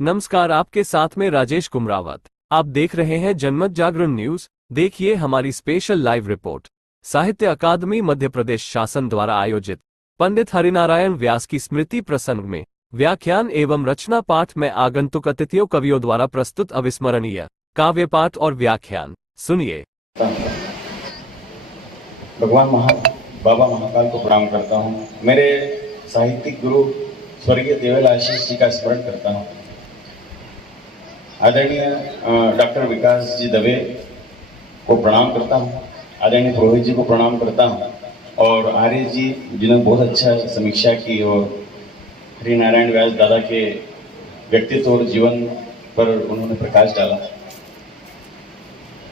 नमस्कार, आपके साथ में राजेश कुमरावत। आप देख रहे हैं जनमत जागरण न्यूज। देखिए हमारी स्पेशल लाइव रिपोर्ट। साहित्य अकादमी मध्य प्रदेश शासन द्वारा आयोजित पंडित हरिनारायण व्यास की स्मृति प्रसंग में व्याख्यान एवं रचना पाठ में आगंतुक अतिथियों कवियों द्वारा प्रस्तुत अविस्मरणीय काव्य पाठ और व्याख्यान सुनिए। भगवान बाबा महाकाल को प्रणाम करता हूँ। मेरे साहित्यिक गुरु स्वर्गीय देवेल आशीष जी का स्मरण करता हूँ। आदरणीय डॉक्टर विकास जी दवे को प्रणाम करता हूँ। आदरणीय पुरोहित जी को प्रणाम करता हूँ और आर्य जी जिन्होंने बहुत अच्छा समीक्षा की और हरिनारायण व्यास दादा के व्यक्तित्व और जीवन पर उन्होंने प्रकाश डाला।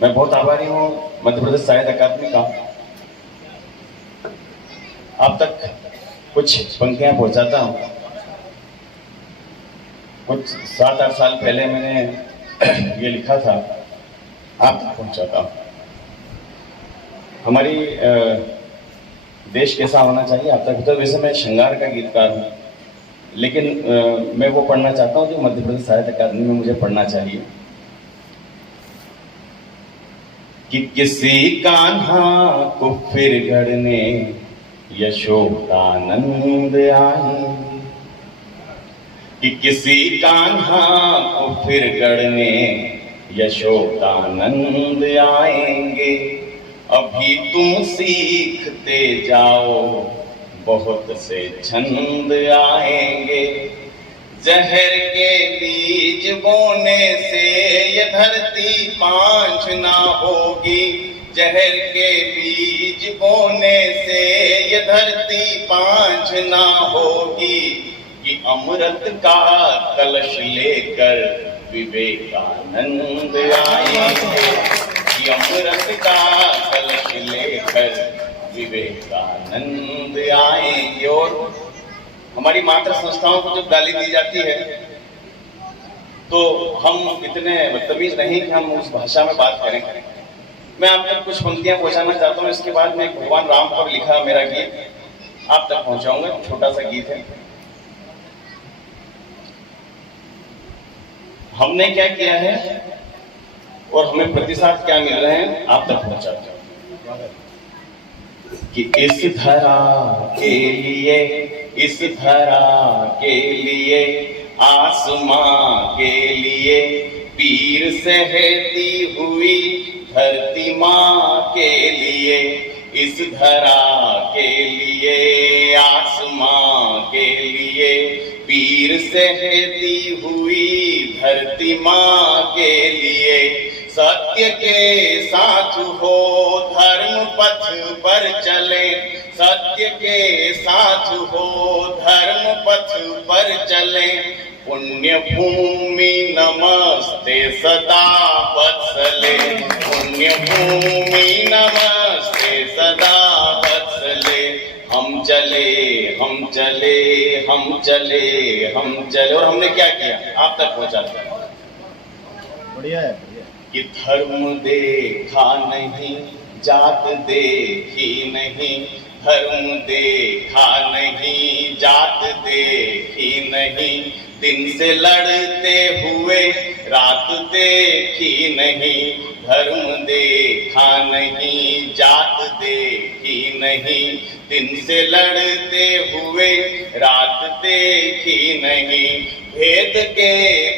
मैं बहुत आभारी हूँ मध्य प्रदेश साहित्य अकादमी का। आप तक कुछ पंक्तियां पहुंचाता हूँ। कुछ 7-8 साल पहले मैंने ये लिखा था, आप तक पहुंचाता हूँ। हमारी देश कैसा होना चाहिए आप तक। तो वैसे मैं श्रृंगार का गीतकार हूँ, लेकिन मैं वो पढ़ना चाहता हूँ जो मध्य प्रदेश साहित्य अकादमी में मुझे पढ़ना चाहिए। कि किसी कान्हा को फिर गढ़ने यशोदानंद आए, कि किसी कान्हा को फिर गढ़ने यशोदानंद आएंगे। अभी तुम सीखते जाओ बहुत से छंद आएंगे। जहर के बीज बोने से ये धरती पांच ना होगी। जहर के बीज बोने से ये धरती पांच ना होगी। कि अमृत का कलश लेकर विवेकानंद आएंगे। कि अमृत का कलश लेकर विवेकानंद आएंगे। और हमारी मातृ संस्थाओं को जब गाली दी जाती है तो हम इतने बदतमीज नहीं कि हम उस भाषा में बात करें। मैं आप तक कुछ पंक्तियां पहुंचाना चाहता हूं। इसके बाद में एक भगवान राम पर लिखा मेरा गीत आप तक पहुंचाऊंगा। छोटा सा गीत है। हमने क्या किया है और हमें प्रतिशत क्या मिल रहे हैं आप तक पहुंचाते हैं। कि इस धरा के लिए, इस धरा के लिए, आसमां के लिए, पीर सहती हुई धरती माँ के लिए। इस धरा के लिए, आसमां के लिए, पीर सहती हुई धरती माँ के लिए। सत्य के साथ हो धर्म पथ पर चले। सत्य के साथ हो धर्म पथ पर चले। पुण्य भूमि नमस्ते सदा वत्सले। पुण्य भूमि नमस्ते सदा वत्सले। हम चले हम चले हम चले हम चले। और हमने क्या किया आप तक पहुंचा दिया। बढ़िया है। कि धर्म देखा नहीं, जात देखी नहीं। धर्म देखा नहीं, जात देखी नहीं। दिन से लड़ते हुए रात देखी नहीं। धर्म देखा नहीं, जात देखी नहीं। दिन से लड़ते हुए रात देखी नहीं। भेद के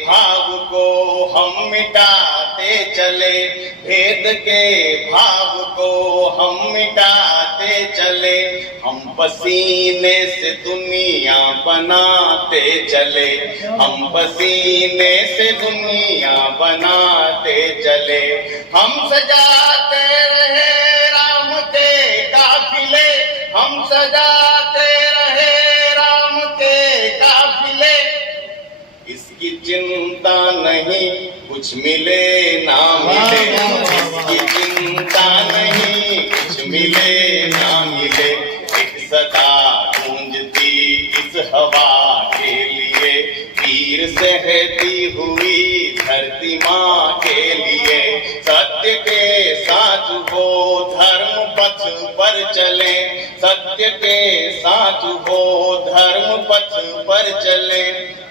भाव को हम मिटाते चले। भेद के भाव को हम मिटाते चले। हम पसीने से दुनिया बनाते चले। हम पसीने से दुनिया बनाते चले। हम सजाते रहे राम के काफिले। हम सजाते रहे राम के काफिले। इसकी चिंता नहीं कुछ मिले ना मिले। इसकी चिंता नहीं कुछ मिले ना मिले। एक सदा गूंजती इस हवा के लिए, पीर वीर सहती हुई धरती माँ के लिए सत्य के साथ हो धर्म पथ पर चले, सत्य के साथ हो धर्म पथ पर चले।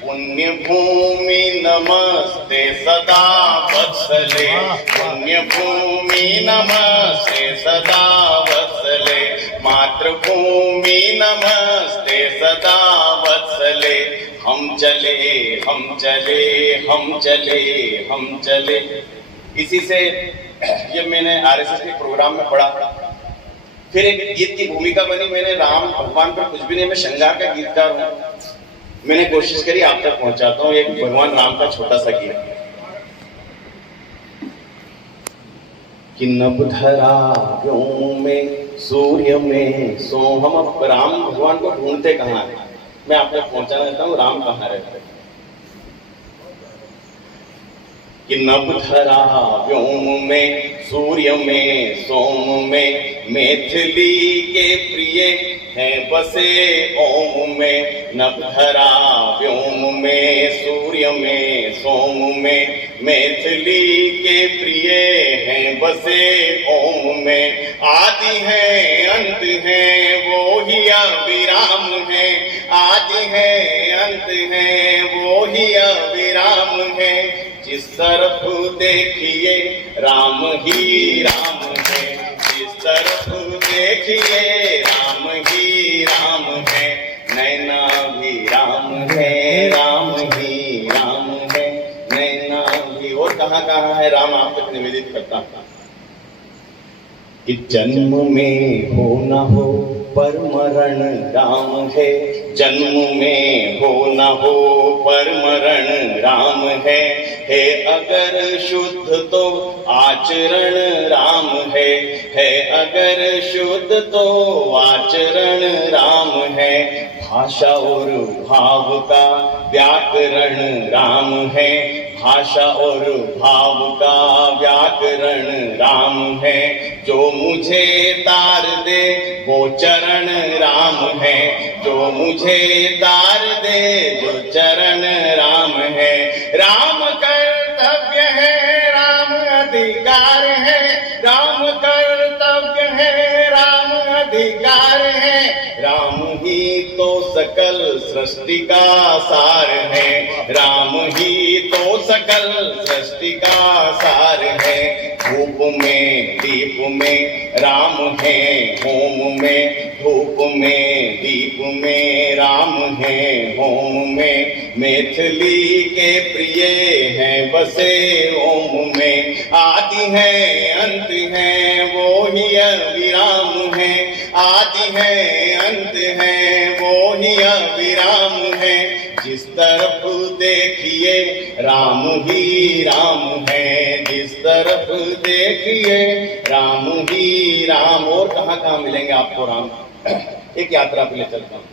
पुण्य भूमि नमस्ते सदा वत्सले, पुण्य भूमि नमस्ते सदा वत्सले, मातृभूमि नमस्ते सदा वत्सले। हम चले हम चले हम चले हम चले। इसी से ये मैंने आरएसएस के प्रोग्राम में पढ़ा। फिर एक गीत की भूमिका बनी, मैंने राम भगवान पर कुछ भी नहीं, मैं श्रृंगार का गीतकार हूं। मैंने कोशिश करी आप तक पहुंचाता हूं एक भगवान राम का छोटा सा गीत। कि नभधरा व्योम में सूर्य में सो, हम अब राम भगवान को ढूंढते कहां है, मैं आप तक पहुंचाना चाहता हूं राम कहां रहते। कि नभधरा व्योम में सूर्य में सोम में, मैथिली के प्रिय है बसे ओम में। नभधरा व्योम में सूर्य में सोम में, मैथिली के प्रिय है बसे ओम में। आदि है अंत है वो ही अविराम है, आदि है अंत है वो ही अविराम है। जिस तरफ देखिए राम ही राम है, जिस तरफ देखिए राम ही राम है। नैना भी राम है, राम ही राम है, नैना भी। और कहाँ कहाँ है राम आप तक निवेदित करता था। कि जन्म में हो न हो पर मरण राम है, जन्म में हो न हो पर मरण राम है। अगर शुद्ध तो आचरण राम है अगर शुद्ध तो आचरण राम है। भाषा और भाव का व्याकरण राम है, भाषा और भाव का व्याकरण राम है। जो मुझे तार दे वो चरण राम है, जो मुझे तार दे जो चरण राम है। राम कर्तव्य है राम अधिकार है, राम कर्तव्य है राम अधिकार है। राम ही तो सकल सृष्टि का सार है, राम ही तो सकल सृष्टि का सार है। धूप में दीप में राम है, होम में धूप में दीप में राम है, होम में। मैथिली के प्रिय हैं बसे ओम में। आदि है अंत है वो ही अविराम है, आदि है अंत है वो ही अविराम है। जिस तरफ देखिए राम ही राम है, जिस तरफ देखिए राम ही राम। और कहाँ कहाँ मिलेंगे आपको राम, एक यात्रा पे ले चलता हूं।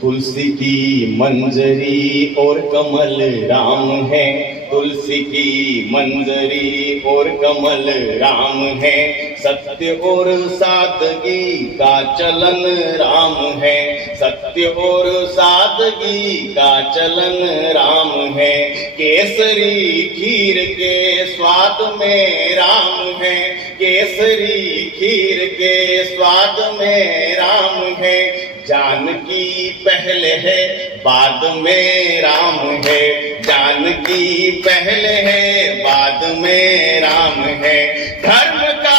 तुलसी की मंजरी और कमल राम है, तुलसी की मंजरी और कमल राम है। सत्य और सादगी का चलन राम है, सत्य और सादगी का चलन राम है। केसरी खीर के स्वाद में राम है, केसरी खीर के स्वाद में राम है। जानकी पहले है बाद में राम है, जानकी पहले है बाद में राम है। धर्म का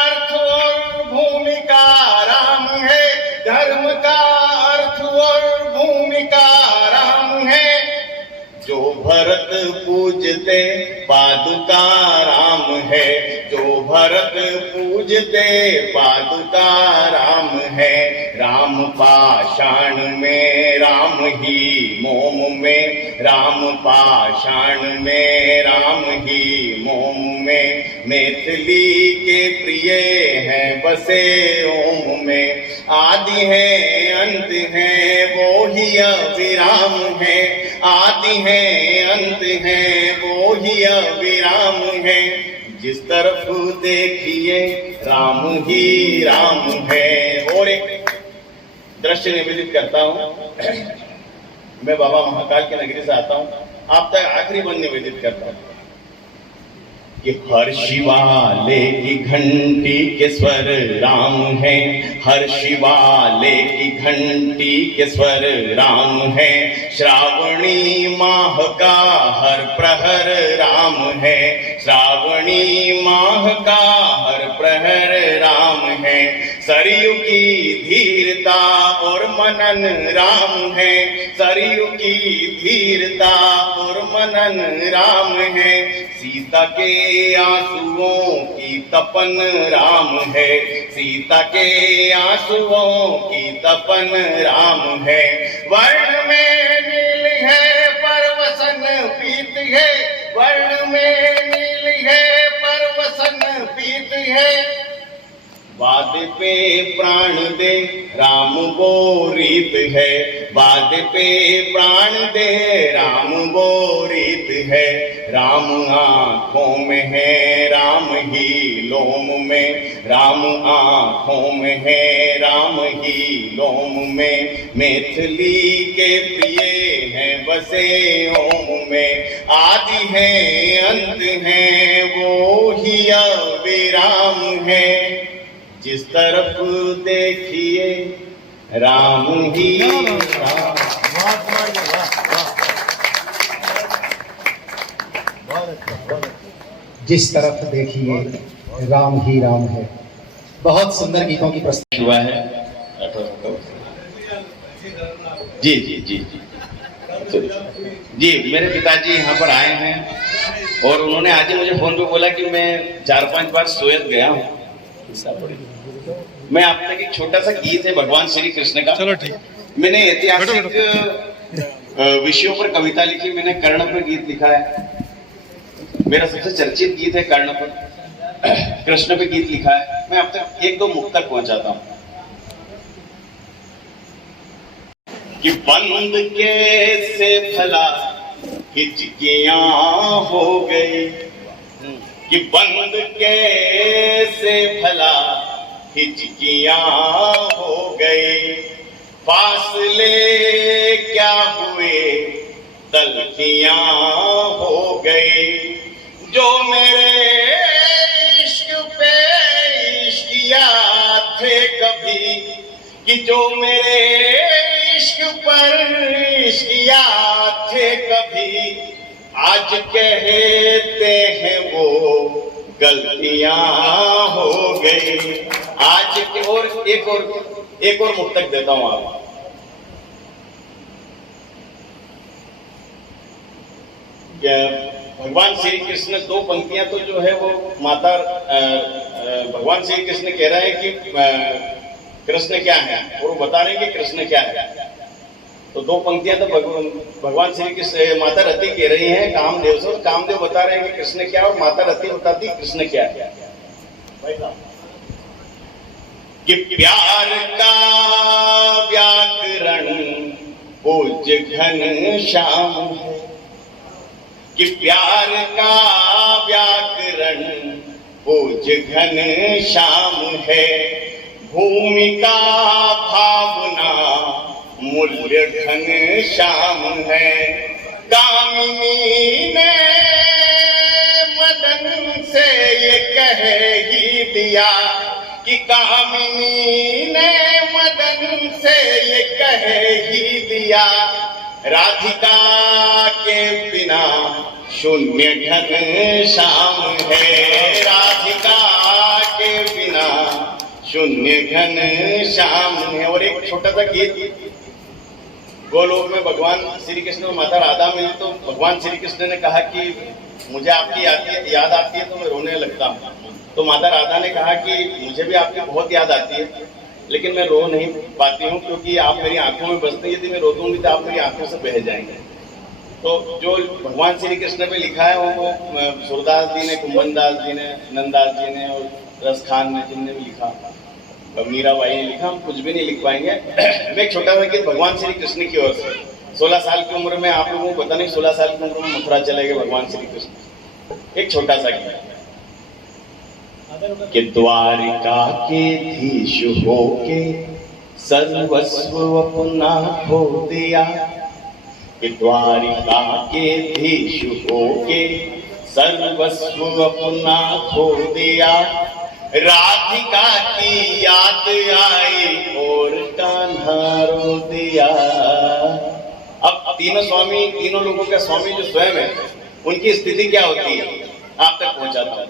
अर्थ और भूमिका राम है, धर्म का अर्थ और भूमिका राम है। जो भरत पूजते पादुका राम है, जो भरत पूजते पादुका राम है। राम पाषाण में राम ही मोम में, राम पाषाण में राम ही मोम में। मैथिली के प्रिय हैं बसे ओम में। आदि है अंत है वो ही अविराम है, आदि है अंत है वो ही अविराम है। जिस तरफ देखिए राम ही राम है। और एक दृश्य निवेदित करता हूं मैं बाबा महाकाल की नगरी से आता हूं, आप तक आखिरी बंद निवेदित करता हूं कि हर शिवाले की घंटी के स्वर राम है, हर शिवाले की घंटी के स्वर राम है, श्रावणी माह का हर प्रहर राम है, श्रावणी माह का हर प्रहर राम है, सरयू की धीरता और मनन राम है, सरयू की धीरता और मनन राम है, सीता के आंसुओं की तपन राम है, सीता के आंसुओं की तपन राम है, वर्ण में नील है परवसन पीत है, वर्ण में नील है परवसन पीत है, वाद पे प्राण दे राम वो रीत है, वाद पे प्राण दे राम वो रीत है, राम आंखों में है राम ही लोम में, राम आंखों में है राम ही लोम में, मैथिली के प्रिय हैं बसे ओम में, आदि है अंत है वो ही अविराम है, जिस तरफ देखिए राम ही राम। जिस तरफ देखिए राम ही राम है। बहुत सुंदर गीतों की प्रस्तुति हुआ है। जी जी जी जी जी मेरे पिताजी यहाँ पर आए हैं और उन्होंने आज ही मुझे फोन पे बोला कि मैं 4-5 बार सोयत गया हूँ। मैं आप तक एक छोटा सा गीत है भगवान श्री कृष्ण का। चलो ठीक। मैंने ऐतिहासिक विषयों पर कविता लिखी, मैंने कर्ण पर गीत लिखा है, मेरा सबसे चर्चित गीत है कर्ण पर, कृष्ण पे गीत लिखा है। मैं आप तक 1-2 मुक्तक पहुंचाता हूं कि बंद कैसे भला हिचकियां हो गई, कि बंद कैसे भला हिचकियां हो गई, फासले क्या हुए तलखियां हो गई, जो मेरे इश्क पे इश्किया थे कभी, कि जो मेरे इश्क पर इश्किया थे कभी, आज कहते हैं वो गलतियां हो गई। आज के और एक और मुक्तक देता हूं आप। भगवान श्री कृष्ण 2 पंक्तियां तो जो है वो माता भगवान श्री कृष्ण कह रहे हैं कि कृष्ण क्या है और वो बता रहे हैं कि कृष्ण क्या है। तो 2 पंक्तियां तो भगवान श्री कृष्ण माता रति कह रही हैं कामदेव से, कामदेव बता रहे हैं कि कृष्ण क्या है और माता रति बताती कृष्ण क्या है। कि प्यार का व्याकरण पूज्य घन श्याम है, कि प्यार का व्याकरण पूज्य घन श्याम है, भूमिका भावना मूल्य घन श्याम है, कामिनी ने मदन से ये कह ही दिया, कि कामिनी ने मदन से ये कह ही दिया, राधिका के बिना शून्य घन श्याम है, राधिका के बिना शून्य घन श्याम है। और एक छोटा सा गीत, गोलोक में भगवान श्री कृष्ण और माता राधा मिली तो भगवान श्री कृष्ण ने कहा कि मुझे आपकी याद आती है तो मैं रोने लगता हूँ। तो माता राधा ने कहा कि मुझे भी आपकी बहुत याद आती है, लेकिन मैं रो नहीं पाती हूँ क्योंकि आप मेरी आंखों में बसते, यदि मैं रो दूंगी तो आप मेरी आंखों से बह जाएंगे। तो जो भगवान श्री कृष्ण पे लिखा है वो सूरदास जी ने, कुंभन दास जी ने, नंददास जी ने और रस खान ने, जिनने भी लिखा, मीराबाई ने लिखा, हम कुछ भी नहीं लिख पाएंगे। मैं एक छोटा सा गीत भगवान श्री कृष्ण की ओर से, 16 साल की उम्र में, आप लोगों को पता नहीं 16 साल की उम्र में मथुरा चले गए भगवान श्री कृष्ण। एक छोटा सा गीत कि द्वारिका के धीश होके सर्वस्व अपना खो दिया, कि द्वारिका के धीश होके सर्वस्व अपना खो दिया, राधिका की याद आई और कान्हा रो दिया। अब तीनों स्वामी, तीनों लोगों का स्वामी जो स्वयं है, उनकी स्थिति क्या होती है आप तक पहुंचाता है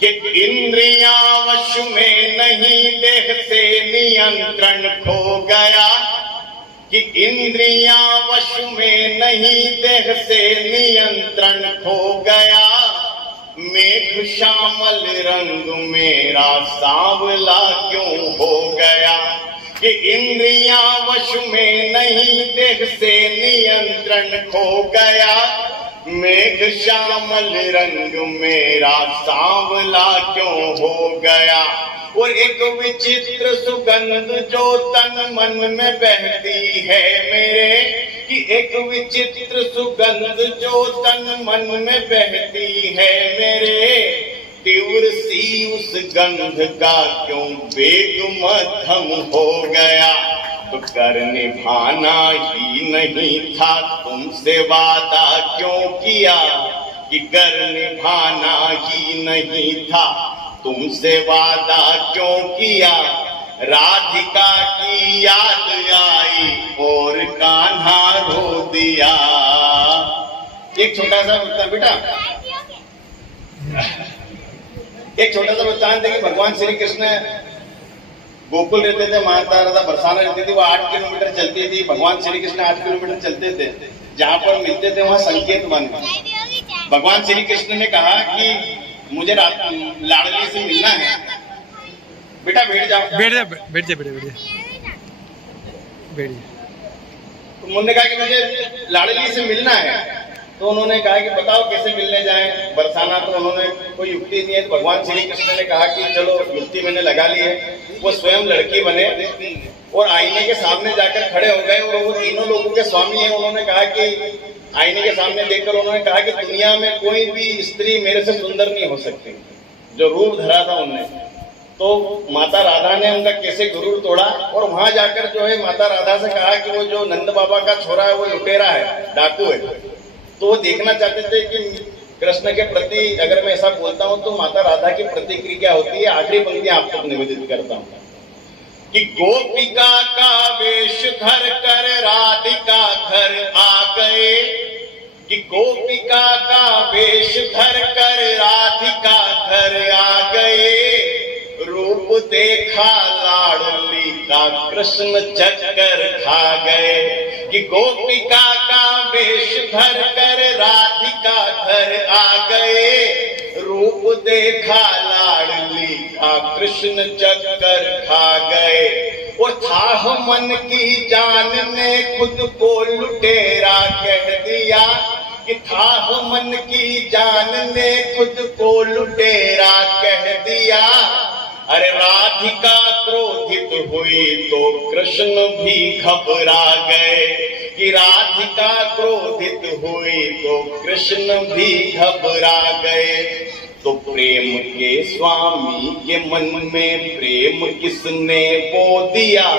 कि इंद्रियां वश में नहीं, देह से नियंत्रण खो गया, कि इंद्रियां वश में नहीं, देह से नियंत्रण खो गया, मेघ श्यामल रंग मेरा सांवला क्यों हो गया, कि इंद्रियां वश में नहीं, देह से नियंत्रण खो गया, मेघ श्यामल रंग मेरा सांवला क्यों हो गया। और एक विचित्र सुगंध जो तन मन में बहती है मेरे, कि एक विचित्र सुगंध जो तन मन में बहती है मेरे, तीव्र सी उस गंध का क्यों वेग मध्यम हो गया, तो कर निभाना ही नहीं था तुमसे वादा क्यों किया, कि कर निभाना ही नहीं था तुमसे वादा क्यों किया, राधिका की याद आई और कान्हा रो दिया। एक छोटा सा वृत्तांत बेटा, एक छोटा सा वृत्तांत है कि भगवान श्री कृष्ण गोकुल रहते थे, माता राधा बरसाना रहती थी, वो 8 किलोमीटर चलती थी, भगवान श्री कृष्ण 8 किलोमीटर चलते थे, जहां पर मिलते थे वहां संकेत बन गए। भगवान श्री कृष्ण ने कहा कि मुझे लाडली से मिलना है, बेटा बैठ जाओ, बैठ जा बैठ जा बैठ जा। तो उन्होंने कहा कि मुझे लाडली से मिलना है, तो उन्होंने कहा कि बताओ कैसे मिलने जाएं बरसाना, तो उन्होंने कोई युक्ति नहीं है, तो भगवान श्री कृष्ण ने कहा कि चलो युक्ति मैंने लगा ली है। वो स्वयं लड़की बने और आईने के सामने जाकर खड़े हो गए, और वो तीनों लोगों के स्वामी हैं। उन्होंने कहा कि आईने के सामने देखकर उन्होंने कहा कि दुनिया में कोई भी स्त्री मेरे से सुंदर नहीं हो सकती, जो रूप धरा था उनने। तो माता राधा ने उनका कैसे गुरूर तोड़ा, और वहां जाकर जो है माता राधा से कहा कि वो जो नंद बाबा का छोरा है वो लुटेरा है, डाकू है। तो वो देखना चाहते थे कि कृष्ण के प्रति अगर मैं ऐसा बोलता हूं तो माता राधा की प्रतिक्रिया क्या होती है। आखिरी पंक्ति आप तक निवेदित करता हूं कि गोपिका का वेश धर कर राधिका घर आ गए, कि गोपिका का वेश धर कर राधिका घर आ गए, रूप देखा लाडली का कृष्ण चक्कर खा गए, कि गोपिका का वेश धर कर राधिका घर आ गए, रूप देखा लाडली का कृष्ण चक्कर खा गए। वो था मन की जान ने खुद को लुटेरा कह दिया, कि था मन की जान ने खुद को लुटेरा कह दिया। अरे राधिका क्रोधित हुई तो कृष्ण भी घबरा गए, कि राधिका क्रोधित हुई तो कृष्ण भी घबरा गए। तो प्रेम के स्वामी के मन में प्रेम किसने बो दिया,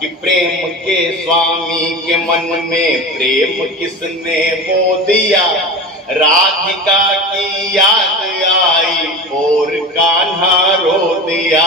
कि प्रेम के स्वामी के मन में प्रेम किसने बो दिया, राधिका की याद आई और कान्हा रो दिया।